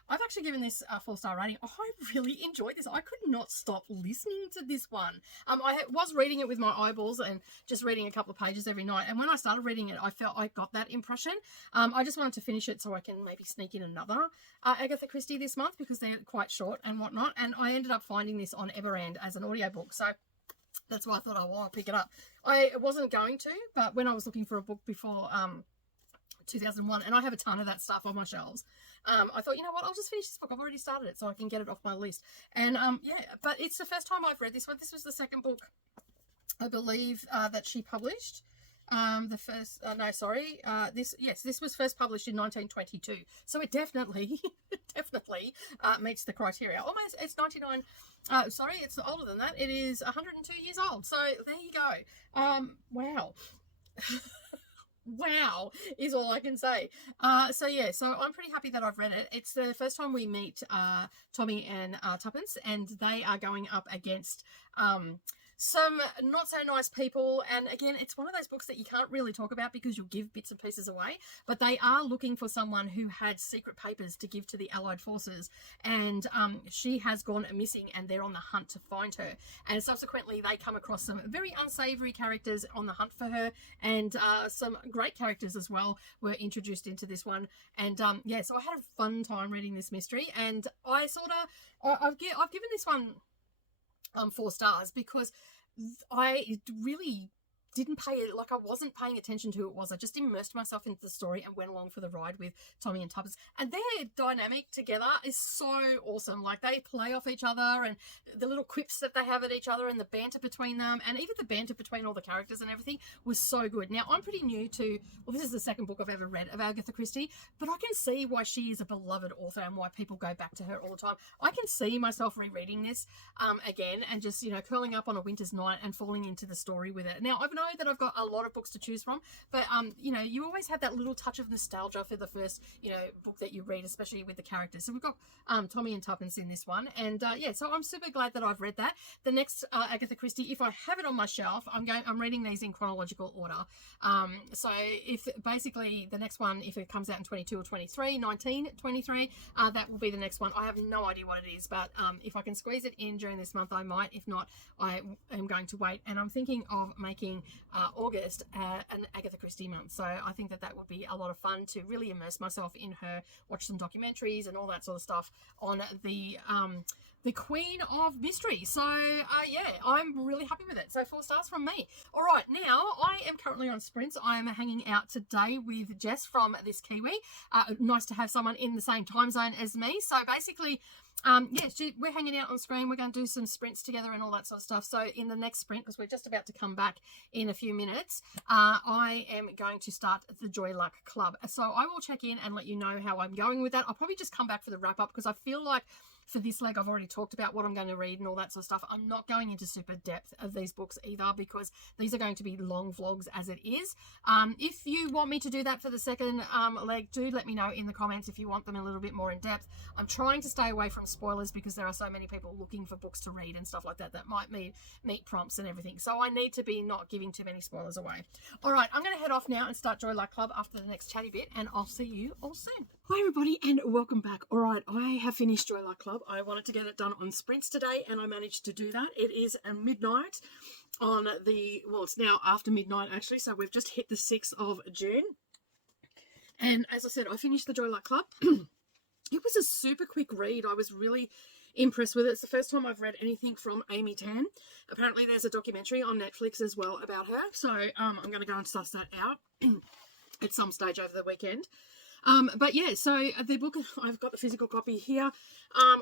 I've actually given this a 4-star rating. I really enjoyed this. I could not stop listening to this one. I was reading it with my eyeballs and just reading a couple of pages every night. And when I started reading it, I felt I got that impression. I just wanted to finish it so I can maybe sneak in another Agatha Christie this month, because they're quite short and whatnot. And I ended up finding this on Everand as an audiobook. So that's why I thought, I'll pick it up. I wasn't going to, but when I was looking for a book before 2001, and I have a ton of that stuff on my shelves, I thought, you know what, I'll just finish this book. I've already started it, so I can get it off my list. And yeah, but it's the first time I've read this one. This was the second book, I believe, that she published. This was first published in 1922, so it definitely meets the criteria. Almost, it's 99. Sorry, it's older than that. It is 102 years old. So there you go. Wow. Wow is all I can say. So I'm pretty happy that I've read it. It's the first time we meet Tommy and Tuppence, and they are going up against some not so nice people. And again, it's one of those books that you can't really talk about because you'll give bits and pieces away, but they are looking for someone who had secret papers to give to the Allied forces, and she has gone missing, and they're on the hunt to find her. And subsequently they come across some very unsavory characters on the hunt for her, and some great characters as well were introduced into this one. And so I had a fun time reading this mystery, and I've given this one 4 stars because I really didn't pay it, like I wasn't paying attention to who it was. I just immersed myself into the story and went along for the ride with Tommy and Tuppence. And their dynamic together is so awesome. Like, they play off each other, and the little quips that they have at each other, and the banter between them, and even the banter between all the characters and everything was so good. Now, I'm pretty new to, well, this is the second book I've ever read of Agatha Christie, but I can see why she is a beloved author and why people go back to her all the time. I can see myself rereading this again, and just, curling up on a winter's night and falling into the story with it. Now, I've known that I've got a lot of books to choose from, but you always have that little touch of nostalgia for the first book that you read, especially with the characters. So we've got Tommy and Tuppence in this one, and so I'm super glad that I've read that. The next Agatha Christie, if I have it on my shelf, I'm reading these in chronological order. So if basically the next one, if it comes out in 22 or 23, 1923, that will be the next one. I have no idea what it is, but if I can squeeze it in during this month, I might. If not, I am going to wait, and I'm thinking of making August, an Agatha Christie month. So I think that would be a lot of fun to really immerse myself in her, watch some documentaries and all that sort of stuff on the Queen of Mystery. So yeah, I'm really happy with it. So 4 stars from me. All right, now I am currently on sprints. I am hanging out today with Jess from This Kiwi. Nice to have someone in the same time zone as me. So basically, we're hanging out on screen. We're going to do some sprints together and all that sort of stuff. So in the next sprint, because we're just about to come back in a few minutes, I am going to start the Joy Luck Club. So I will check in and let you know how I'm going with that. I'll probably just come back for the wrap up, because I feel like for this leg, I've already talked about what I'm going to read and all that sort of stuff. I'm not going into super depth of these books either, because these are going to be long vlogs as it is. If you want me to do that for the second leg, do let me know in the comments if you want them a little bit more in depth. I'm trying to stay away from spoilers, because there are so many people looking for books to read and stuff like that might meet prompts and everything. So I need to be not giving too many spoilers away. All right, I'm going to head off now and start Joy Luck Club after the next chatty bit, and I'll see you all soon. Hi everybody, and welcome back. All right, I have finished Joy Luck Club. I wanted to get it done on sprints today, and I managed to do that. It is midnight on it's now after midnight actually, so we've just hit the 6th of June. And as I said, I finished the Joy Luck Club. It was a super quick read. I was really impressed with it. It's the first time I've read anything from Amy Tan. Apparently there's a documentary on Netflix as well about her, so I'm going to go and suss that out at some stage over the weekend. But yeah, so the book, I've got the physical copy here.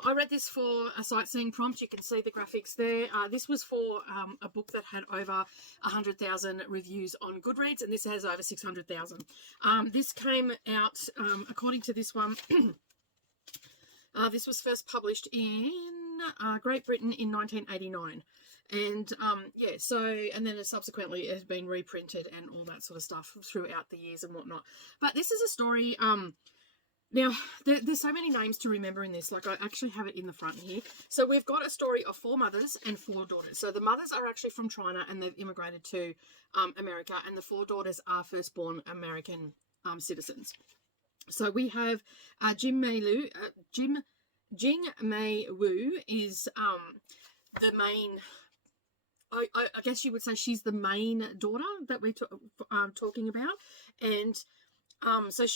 I read this for a sightseeing prompt. You can see the graphics there. This was for a book that had over 100,000 reviews on Goodreads, and this has over 600,000. This came out, according to this one, this was first published in Great Britain in 1989. And yeah, so, and then subsequently it has been reprinted and all that sort of stuff throughout the years and whatnot. But this is a story, now there's so many names to remember in this. Like, I actually have it in the front here. So we've got a story of 4 mothers and 4 daughters. So the mothers are actually from China, and they've immigrated to America, and the 4 daughters are firstborn American citizens. So we have Jing Mei Wu is the main, I guess you would say she's the main daughter that we're talking about. And so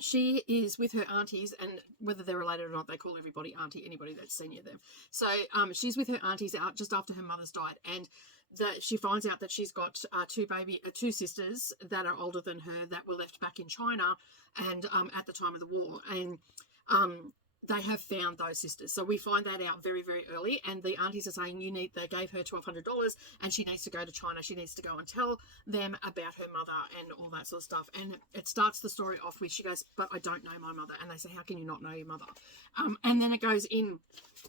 she is with her aunties, and whether they're related or not, they call everybody auntie, anybody that's senior them. So she's with her aunties out just after her mother's died, and that she finds out that she's got 2 sisters that are older than her that were left back in China and at the time of the war. And they have found those sisters. So we find that out very, very early. And the aunties are saying they gave her $1,200 and she needs to go to China. She needs to go and tell them about her mother and all that sort of stuff. And it starts the story off with, she goes, "But I don't know my mother." And they say, "How can you not know your mother?" And then it goes in.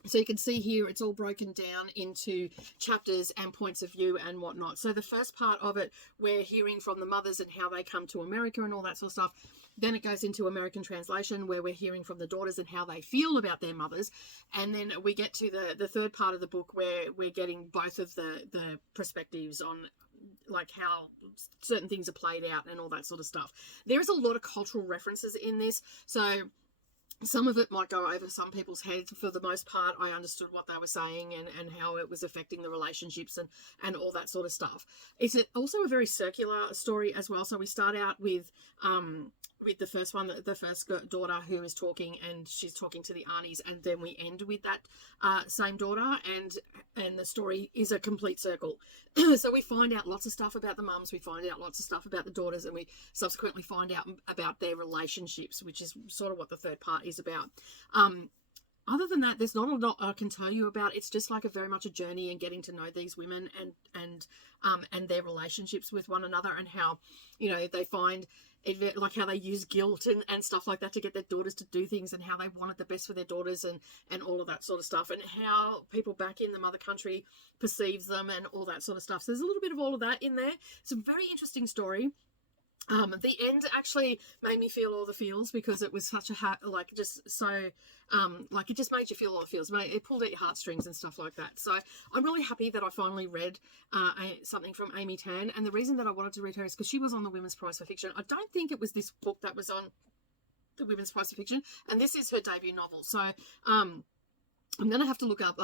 So you can see here, it's all broken down into chapters and points of view and whatnot. So the first part of it, we're hearing from the mothers and how they come to America and all that sort of stuff. Then it goes into American translation, where we're hearing from the daughters and how they feel about their mothers. And then we get to the third part of the book, where we're getting both of the perspectives on like how certain things are played out and all that sort of stuff. There is a lot of cultural references in this. So some of it might go over some people's heads. For the most part, I understood what they were saying and how it was affecting the relationships and all that sort of stuff. It's also a very circular story as well. So we start out with the first one, the first daughter who is talking, and she's talking to the aunties, and then we end with that same daughter, and the story is a complete circle. So we find out lots of stuff about the mums, we find out lots of stuff about the daughters, and we subsequently find out about their relationships, which is sort of what the third part is about. Other than that, there's not a lot I can tell you about. It's just like very much a journey and getting to know these women and their relationships with one another, and how, they find it, like how they use guilt and stuff like that to get their daughters to do things, and how they wanted the best for their daughters and all of that sort of stuff, and how people back in the mother country perceives them and all that sort of stuff. So there's a little bit of all of that in there. It's a very interesting story. The end actually made me feel all the feels, because it was such a it just made you feel all the feels. It pulled at your heartstrings and stuff like that. So I'm really happy that I finally read something from Amy Tan. And the reason that I wanted to read her is because she was on the Women's Prize for Fiction. I don't think it was this book that was on the Women's Prize for Fiction, and this is her debut novel. So I'm going to have to look up.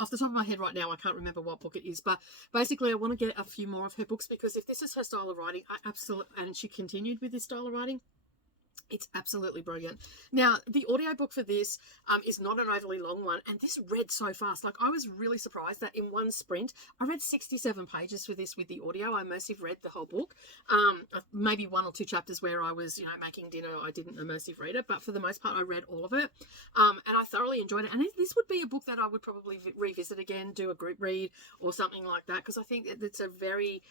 off the top of my head right now, I can't remember what book it is, but basically I want to get a few more of her books, because if this is her style of writing, and she continued with this style of writing, it's absolutely brilliant. Now, the audiobook for this is not an overly long one, and this read so fast. Like, I was really surprised that in one sprint, I read 67 pages for this with the audio. I immersive read the whole book. Maybe one or two chapters where I was, making dinner, I didn't immersive read it, but for the most part, I read all of it, and I thoroughly enjoyed it. And this would be a book that I would probably revisit again, do a group read or something like that, because I think it's a very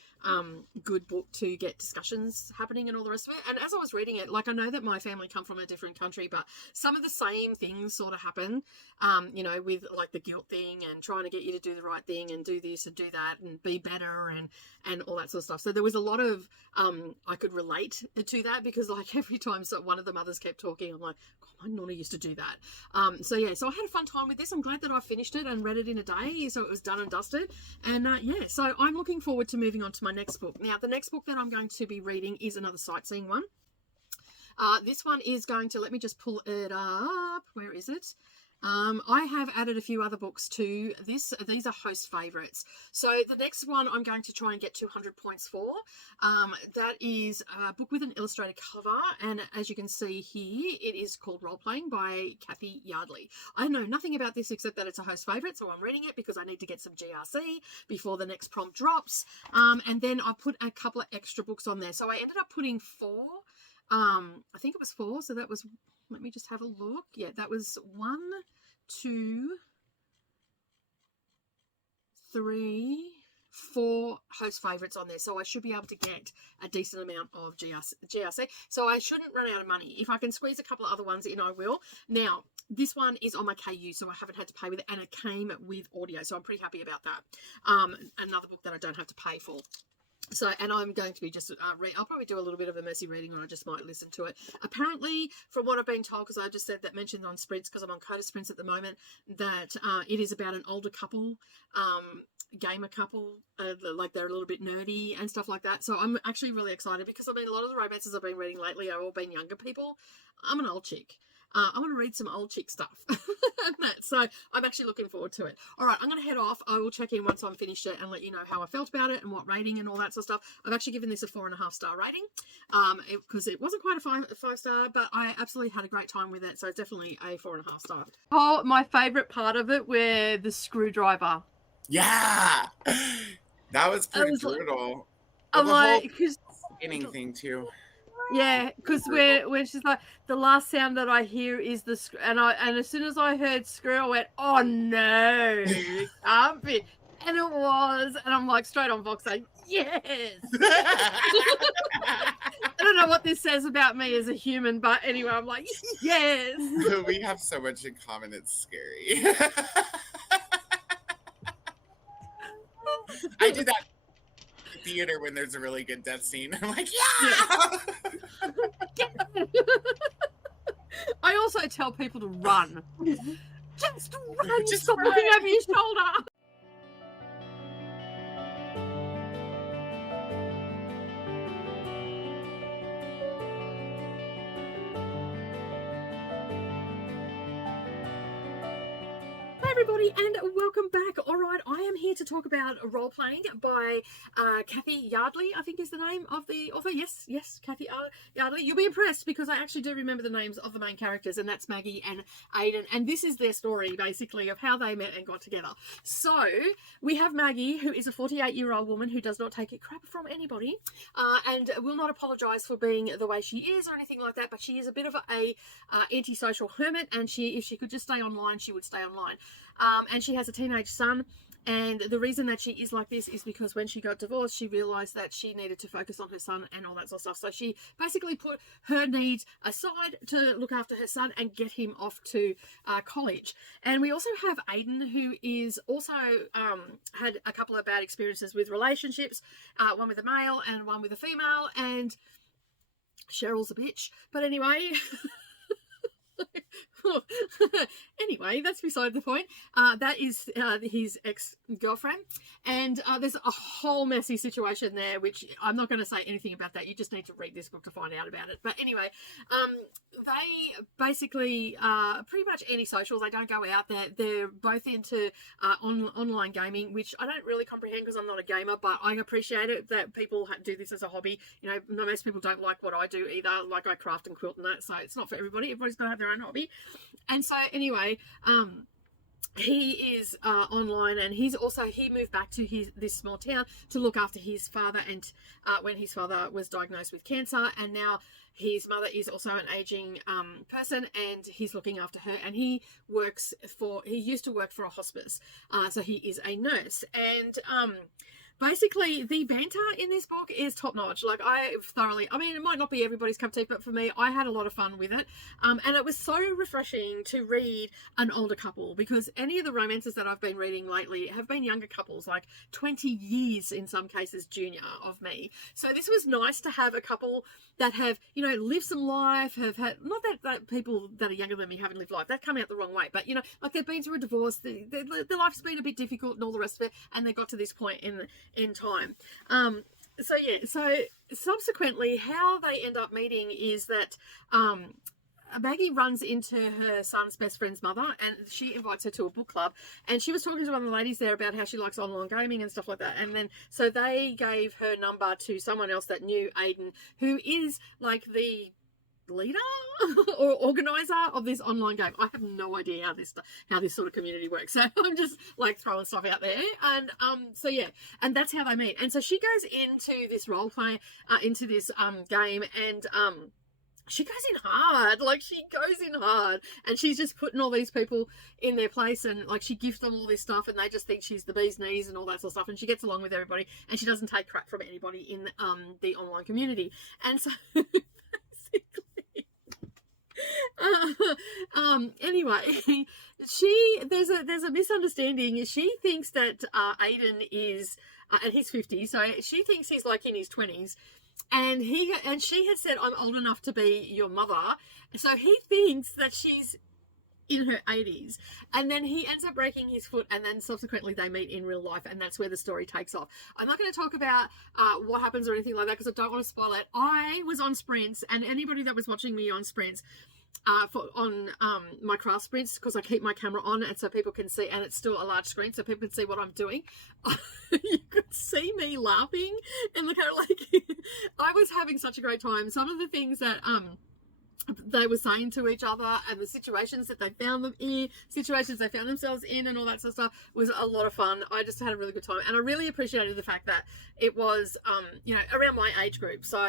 good book to get discussions happening and all the rest of it. And as I was reading it, like, I know that my family come from a different country, but some of the same things sort of happen, with like the guilt thing and trying to get you to do the right thing and do this and do that and be better and all that sort of stuff. So there was a lot of I could relate to that, because like every time one of the mothers kept talking, I'm like, God, my nonna used to do that. So I had a fun time with this. I'm glad that I finished it and read it in a day, so it was done and dusted. And so I'm looking forward to moving on to my next book. Now, the next book that I'm going to be reading is another sightseeing one. This one is going to, let me just pull it up. Where is it? I have added a few other books to this. These are host favourites. So the next one I'm going to try and get 200 points for. That is a book with an illustrated cover. And as you can see here, it is called Role Playing by Kathy Yardley. I know nothing about this except that it's a host favourite, so I'm reading it because I need to get some GRC before the next prompt drops. And then I put a couple of extra books on there. So I ended up putting 4. I think it was 4, so that was, let me just have a look. Yeah, that was 1, 2, 3, 4 host favourites on there, so I should be able to get a decent amount of GRC. So I shouldn't run out of money. If I can squeeze a couple of other ones in, I will. Now, this one is on my KU, so I haven't had to pay with it, and it came with audio, so I'm pretty happy about that. Another book that I don't have to pay for. So, and I'm going to be just, I'll probably do a little bit of immersive reading, or I just might listen to it. Apparently, from what I've been told, because I just said that, mentioned on Sprints, because I'm on Coda Sprints at the moment, that it is about an older couple, gamer couple, like they're a little bit nerdy and stuff like that. So I'm actually really excited, because I mean, a lot of the romances I've been reading lately are all been younger people. I'm an old chick. I want to read some old chick stuff. So I'm actually looking forward to it. All right, I'm going to head off. I will check in once I'm finished it and let you know how I felt about it and what rating and all that sort of stuff. I've actually given this a 4.5 star rating, because it wasn't quite a 5 star, but I absolutely had a great time with it. So it's definitely a 4.5 star. Oh, my favourite part of it were the screwdriver. Yeah, that was pretty brutal. I'm like, because beginning thing too. Yeah, because when she's like, the last sound that I hear is the screw, and as soon as I heard screw, I went, oh no, it can't be, and it was, and I'm like straight on Vox saying, yes. I don't know what this says about me as a human, but anyway, I'm like, yes. We have so much in common, it's scary. I do that in theater when there's a really good death scene. I'm like, yeah! I also tell people to run. Just run. Just stop run. looking over your shoulder. Everybody, and welcome back. All right, I am here to talk about Role Playing by Kathy Yardley, I think is the name of the author. Yes, Kathy Yardley. You'll be impressed, because I actually do remember the names of the main characters, and that's Maggie and Aiden, and this is their story, basically, of how they met and got together. So, we have Maggie, who is a 48-year-old woman who does not take a crap from anybody, and will not apologise for being the way she is or anything like that, but she is a bit of a antisocial hermit, and if she could just stay online, she would stay online. And she has a teenage son, and the reason that she is like this is because when she got divorced, she realised that she needed to focus on her son and all that sort of stuff. So she basically put her needs aside to look after her son and get him off to college. And we also have Aiden, who is also had a couple of bad experiences with relationships, one with a male and one with a female, and Cheryl's a bitch. But anyway... Anyway, that's beside the point. That is his ex-girlfriend, and there's a whole messy situation there, which I'm not going to say anything about that. You just need to read this book to find out about it. But anyway, they basically pretty much anti-social. They don't go out. They're both into online gaming, which I don't really comprehend because I'm not a gamer, but I appreciate it that people do this as a hobby. You know, most people don't like what I do either. Like, I craft and quilt and that, so it's not for everybody. Everybody's got to have their own hobby. And so anyway, he is online, and he moved back to this small town to look after his father, and when his father was diagnosed with cancer, and now his mother is also an aging person, and he's looking after her, and he used to work for a hospice, so he is a nurse. And basically, the banter in this book is top notch. Like, I mean, it might not be everybody's cup of tea, but for me, I had a lot of fun with it. And it was so refreshing to read an older couple, because any of the romances that I've been reading lately have been younger couples, like 20 years in some cases junior of me. So this was nice to have a couple that have, you know, lived some life, have had, not that people that are younger than me haven't lived life, that come out the wrong way, but, you know, like, they've been through a divorce, their life's been a bit difficult and all the rest of it, and they got to this point in time. So subsequently, how they end up meeting is that Maggie runs into her son's best friend's mother, and she invites her to a book club, and she was talking to one of the ladies there about how she likes online gaming and stuff like that. And then so they gave her number to someone else that knew Aiden, who is like the leader or organizer of this online game. I have no idea how this sort of community works, so I'm just like throwing stuff out there. And so yeah, and that's how they meet. And so she goes into this role play, into this game, and she goes in hard. Like, she goes in hard, and she's just putting all these people in their place, and like, she gives them all this stuff, and they just think she's the bee's knees and all that sort of stuff, and she gets along with everybody, and she doesn't take crap from anybody in the online community. And so basically, anyway, there's a misunderstanding. She thinks that Aiden is, and he's 50, so she thinks he's like in his 20s, and she has said, I'm old enough to be your mother, so he thinks that she's in her 80s, and then he ends up breaking his foot, and then subsequently they meet in real life, and that's where the story takes off. I'm not going to talk about what happens or anything like that, because I don't want to spoil it. I was on sprints, and anybody that was watching me on sprints, on my craft sprints, because I keep my camera on, and so people can see, and it's still a large screen, so people can see what I'm doing. You could see me laughing, and look how, like, I was having such a great time. Some of the things that they were saying to each other, and the situations that they found themselves in, and all that sort of stuff, was a lot of fun. I just had a really good time, and I really appreciated the fact that it was you know, around my age group. So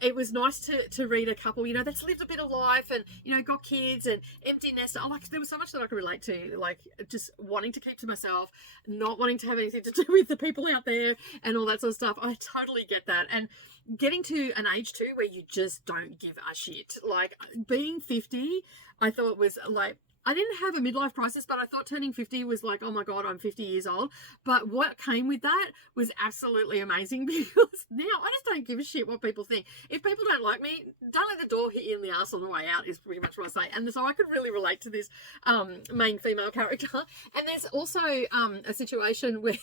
it was nice to read a couple, you know, that's lived a bit of life, and, you know, got kids and empty nest. There was so much that I could relate to, like, just wanting to keep to myself, not wanting to have anything to do with the people out there, and all that sort of stuff. I totally get that. And getting to an age too where you just don't give a shit. Like, being 50, I thought was like, I didn't have a midlife crisis, but I thought turning 50 was like, oh my God, I'm 50 years old. But what came with that was absolutely amazing, because now I just don't give a shit what people think. If people don't like me, don't let the door hit you in the ass on the way out, is pretty much what I say. And so I could really relate to this main female character. And there's also a situation where,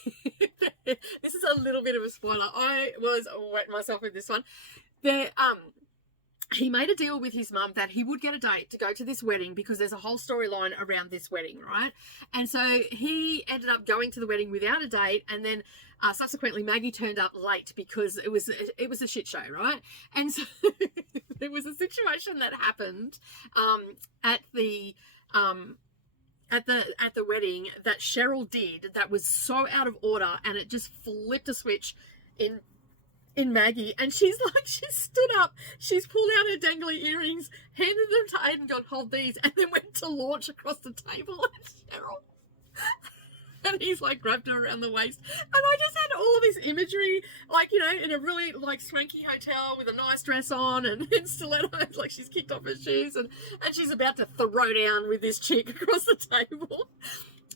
this is a little bit of a spoiler. I was wetting myself with this one. He made a deal with his mum that he would get a date to go to this wedding, because there's a whole storyline around this wedding, right? And so he ended up going to the wedding without a date, and then subsequently Maggie turned up late because it was a shit show, right? And so there was a situation that happened at the wedding that Cheryl did that was so out of order, and it just flipped a switch in Maggie, and she stood up, she's pulled out her dangly earrings, handed them to Aiden, gone, hold these, and then went to launch across the table at Cheryl. And he's like grabbed her around the waist, and I just had all of this imagery, like, you know, in a really like swanky hotel with a nice dress on and in stilettos, like she's kicked off her shoes, and she's about to throw down with this chick across the table.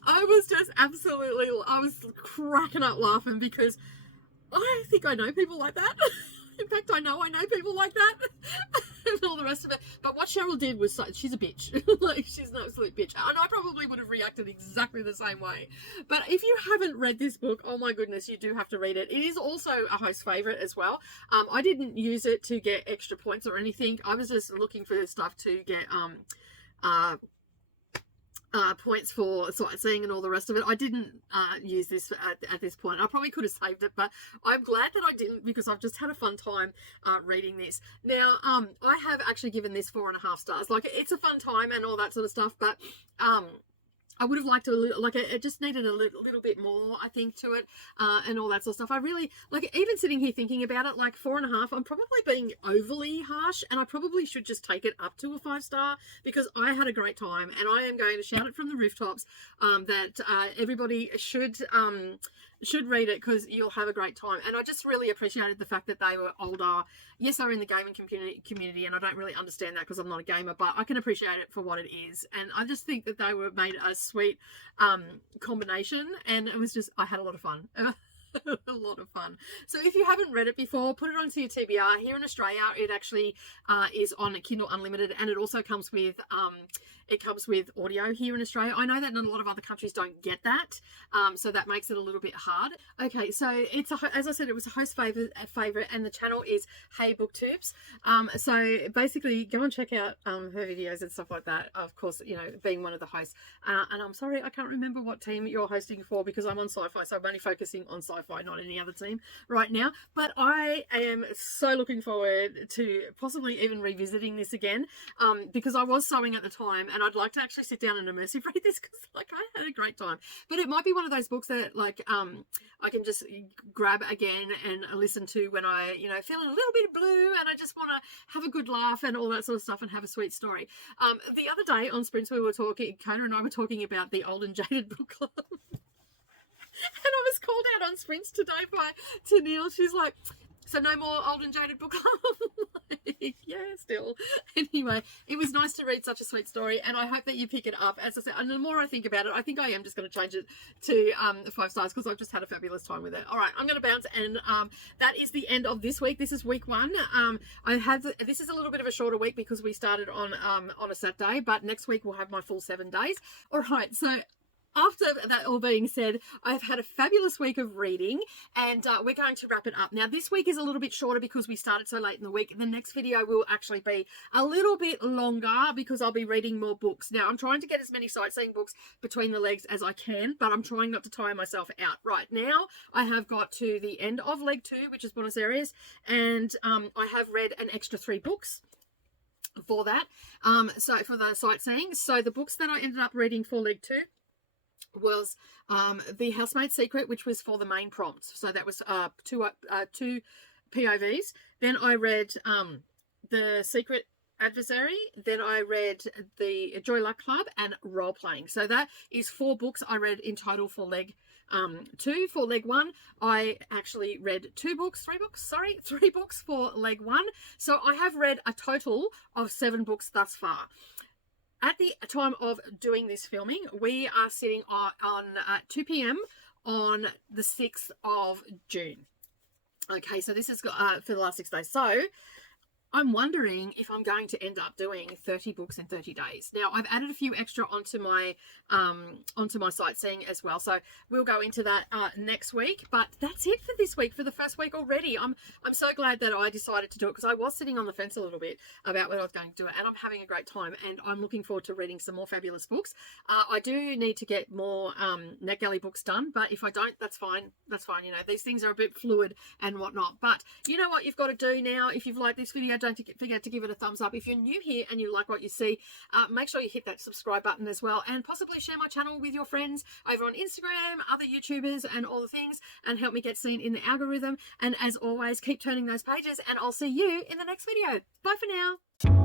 I was cracking up laughing, because I think I know people like that. In fact, I know people like that. and all the rest of it. But what Cheryl did was, she's a bitch. Like, she's an absolute bitch. And I probably would have reacted exactly the same way. But if you haven't read this book, oh my goodness, you do have to read it. It is also a host favourite as well. I didn't use it to get extra points or anything. I was just looking for stuff to get points for sightseeing and all the rest of it. I didn't use this at this point. I probably could have saved it, but I'm glad that I didn't, because I've just had a fun time reading this. Now, I have actually given this 4.5 stars. Like, it's a fun time and all that sort of stuff, but I would have liked a little, like, it just needed a little bit more, I think, to it, and all that sort of stuff. I really, like, even sitting here thinking about it, like, 4.5, I'm probably being overly harsh, and I probably should just take it up to a 5-star, because I had a great time, and I am going to shout it from the rooftops that everybody should read it, because you'll have a great time. And I just really appreciated the fact that they were older. Yes, they're in the gaming community, and I don't really understand that because I'm not a gamer, but I can appreciate it for what it is. And I just think that they were made a sweet combination, and it was just, I had a lot of fun. A lot of fun. So if you haven't read it before, put it onto your TBR. Here in Australia, it actually is on Kindle Unlimited, and it also comes with audio here in Australia. I know that in a lot of other countries don't get that, so that makes it a little bit hard. Okay, so it's as I said, it was a host favorite, and the channel is Hey Booktubes. So basically, go and check out her videos and stuff like that. Of course, you know, being one of the hosts. And I'm sorry, I can't remember what team you're hosting for, because I'm on sci-fi, so I'm only focusing on sci-fi, not any other team right now. But I am so looking forward to possibly even revisiting this again, because I was sewing at the time, and I'd like to actually sit down and immersive read this, because, like, I had a great time. But it might be one of those books that, like, I can just grab again and listen to when I, you know, feeling a little bit blue and I just want to have a good laugh and all that sort of stuff and have a sweet story. The other day on Sprints, we were talking, Kona and I were talking about the Old and Jaded Book Club. And I was called out on Sprints today by Tennille. She's like, so no more Old and Jaded Book Club? Like, yeah, still. Anyway, it was nice to read such a sweet story, and I hope that you pick it up. As I said, and the more I think about it, I think I am just going to change it to 5 stars, because I've just had a fabulous time with it. All right, I'm going to bounce, and that is the end of this week. This is week 1. This is a little bit of a shorter week because we started on a Saturday, but next week we'll have my full 7 days. All right, so after that all being said, I've had a fabulous week of reading, and we're going to wrap it up. Now, this week is a little bit shorter because we started so late in the week. The next video will actually be a little bit longer because I'll be reading more books. Now, I'm trying to get as many sightseeing books between the legs as I can, but I'm trying not to tire myself out. Right now, I have got to the end of leg 2, which is Buenos Aires, and I have read an extra 3 books for that. So for the sightseeing. So the books that I ended up reading for leg 2 was The Housemaid's Secret, which was for the main prompt. So that was two POVs. Then I read The Secret Adversary. Then I read The Joy Luck Club and Role Playing. So that is 4 books I read in total for leg 2. For leg 1, I actually read 3 books for leg 1. So I have read a total of 7 books thus far. At the time of doing this filming, we are sitting on 2 p.m. on the 6th of June. Okay, so this is for the last 6 days. So I'm wondering if I'm going to end up doing 30 books in 30 days. Now, I've added a few extra onto my sightseeing as well, so we'll go into that next week. But that's it for this week, for the first week already. I'm so glad that I decided to do it, because I was sitting on the fence a little bit about whether I was going to do it, and I'm having a great time, and I'm looking forward to reading some more fabulous books. I do need to get more NetGalley books done, but if I don't, that's fine. That's fine. You know, these things are a bit fluid and whatnot. But you know what you've got to do now. If you've liked this video, don't forget to give it a thumbs up. If you're new here and you like what you see, make sure you hit that subscribe button as well, and possibly share my channel with your friends over on Instagram, other YouTubers and all the things, and help me get seen in the algorithm. And as always, keep turning those pages, and I'll see you in the next video. Bye for now.